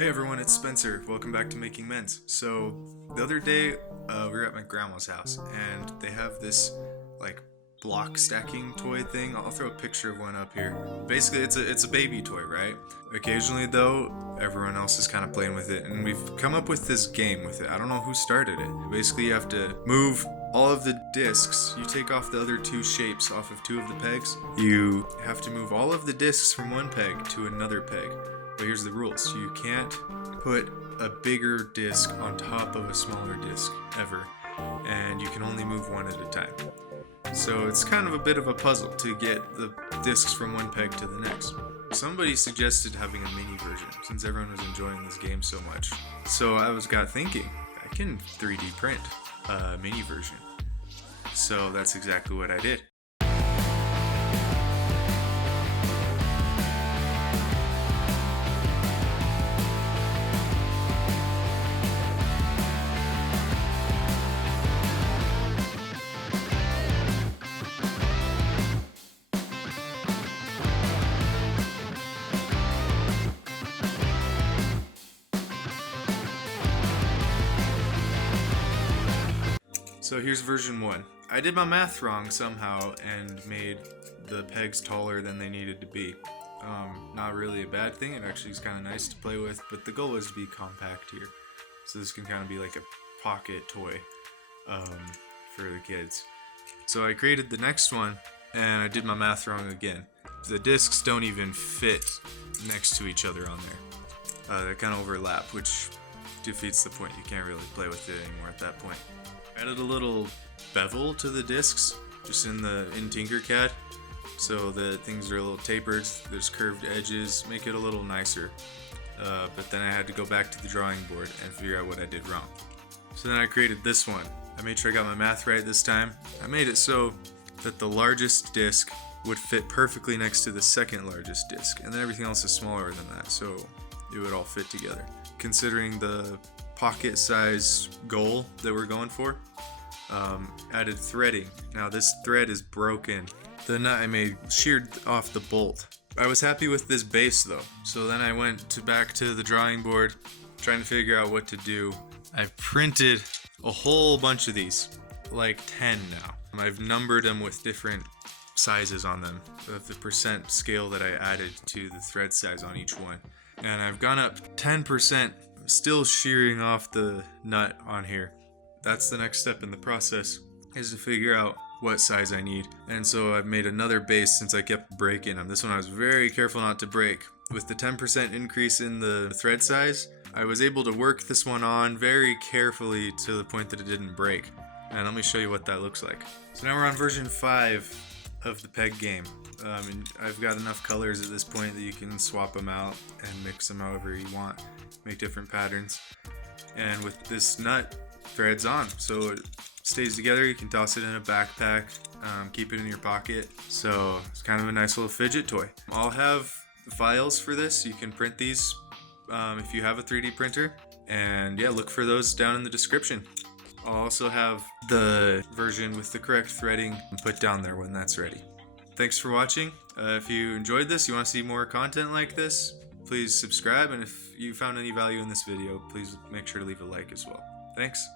Hey everyone, it's Spencer. Welcome back to Making Men's. So the other day, we were at my grandma's house, and they have this like block stacking toy thing. I'll throw a picture of one up here. Basically, it's a baby toy, right? Occasionally, though, everyone else is kind of playing with it, and we've come up with this game with it. I don't know who started it. Basically, you have to move all of the discs. You take off the other two shapes off of two of the pegs. You have to move all of the discs from one peg to another peg. But here's the rules. You can't put a bigger disc on top of a smaller disc ever, and you can only move one at a time. So it's kind of a bit of a puzzle to get the discs from one peg to the next. Somebody suggested having a mini version since everyone was enjoying this game so much. So got thinking, I can 3D print a mini version. So that's exactly what I did. So here's version 1. I did my math wrong somehow and made the pegs taller than they needed to be. Not really a bad thing, it actually is kind of nice to play with, but the goal is to be compact here. So this can kind of be like a pocket toy for the kids. So I created the next one and I did my math wrong again. The discs don't even fit next to each other on there. They kind of overlap, which defeats the point. You can't really play with it anymore at that point. Added a little bevel to the discs just in Tinkercad, so that things are a little tapered. There's curved edges, make it a little nicer. But then I had to go back to the drawing board and figure out what I did wrong. So then I created this one. I made sure I got my math right this time. I made it so that the largest disc would fit perfectly next to the second largest disc, and then everything else is smaller than that, so it would all fit together. Considering the pocket size goal that we're going for, added threading. Now this thread is broken. The nut I made sheared off the bolt. I was happy with this base though, so then I went back to the drawing board trying to figure out what to do. I've printed a whole bunch of these, like 10 now. I've numbered them with different sizes on them, of the percent scale that I added to the thread size on each one. And I've gone up 10%, still shearing off the nut on here. That's the next step in the process, is to figure out what size I need. And so I've made another base since I kept breaking them. This one I was very careful not to break. With the 10% increase in the thread size, I was able to work this one on very carefully to the point that it didn't break. And let me show you what that looks like. So now we're on version 5 of the peg game. And I've got enough colors at this point that you can swap them out and mix them however you want, make different patterns. And with this nut, threads on, so it stays together. You can toss it in a backpack, keep it in your pocket. So it's kind of a nice little fidget toy. I'll have the files for this. You can print these if you have a 3D printer. And yeah, look for those down in the description. I'll also have the version with the correct threading put down there when that's ready. Thanks for watching. If you enjoyed this, you want to see more content like this, please subscribe. And if you found any value in this video, please make sure to leave a like as well. Thanks.